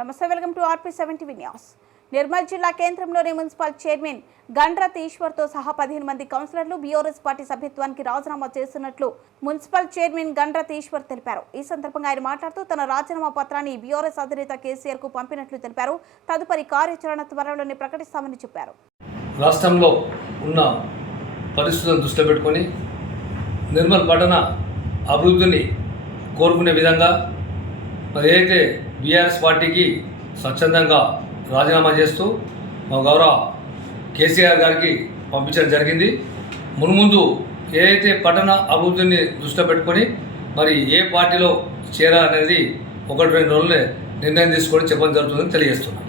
నమస్తే, welcome to RP7 TV news. Nirmal జిల్లా కేంద్రంలోని మున్సిపల్ చైర్మన్ గండ్రత్ ఈశ్వర్తో సహా 15 మంది కౌన్సిలర్లు బీఆర్ఎస్ పార్టీ సభ్యత్వానికి రాజీనామా చేస్తున్నట్లు మున్సిపల్ చైర్మన్ గండ్రత్ ఈశ్వర్ తెలిపారు. ఈ సందర్భంగా ఆయన మాట్లాడుతూ తన రాజీనామా పత్రాన్ని బీఆర్ఎస్ అధినేత కేసీఆర్ కు పంపినట్లు తెలిపారు. తదుపరి కార్యాచరణ త్వరలోనే ప్రకటిస్తామని చెప్పారు. రాష్ట్రంలో ఉన్న పరిస్థితులను దృష్టిలో పెట్టుకొని నిర్మల్ పట్టణ అభివృద్ధిని కోరుకునే విధంగా మరి ఏదైతే బీఆర్ఎస్ పార్టీకి స్వచ్ఛందంగా రాజీనామా చేస్తూ మా గౌరవ కేసీఆర్ గారికి పంపించడం జరిగింది. మున్ముందు ఏదైతే పట్టణ అభివృద్ధిని దృష్టిలో పెట్టుకొని మరి ఏ పార్టీలో చేరాలనేది 1-2 రోజులే నిర్ణయం తీసుకొని చెప్పడం జరుగుతుందని తెలియజేస్తున్నాం.